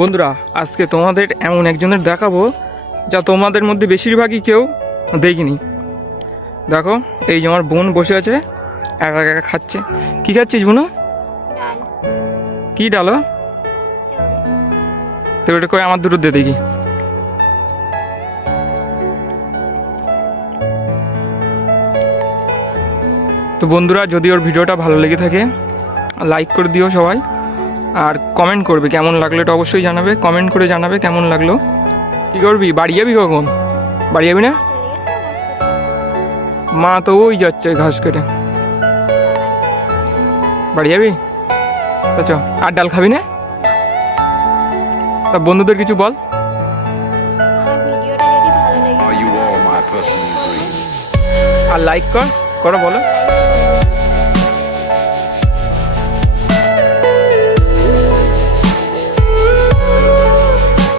বন্ধুরা, আজকে তোমাদের এমন একজনের দেখাবো যা তোমাদের মধ্যে বেশিরভাগই কেউ দেখিনি। দেখো, এই যে আমার বোন বসে আছে, একা একা খাচ্ছে। কি খাচ্ছিস বোনু? কি ডালো? তো এটা কই আমার দুটো দিয়ে দেখি। তো বন্ধুরা, যদি ওর ভিডিওটা ভালো লেগে থাকে লাইক করে দিও সবাই, আর কমেন্ট করবে কেমন লাগলো, এটা অবশ্যই জানাবে, কমেন্ট করে জানাবে কেমন লাগলো। কী করবি, বাড়ি যাবি কখন? বাড়ি যাবি না? মা তো ওই যাচ্ছে ঘাস কেটে। বাড়ি যাবি? তা চ। আর ডাল খাবি না? তা বন্ধুদের কিছু বল। আমার ভিডিওটা যদি ভালো লাগে Are you all my personal dreams? আর লাইক করো বলো। লাইক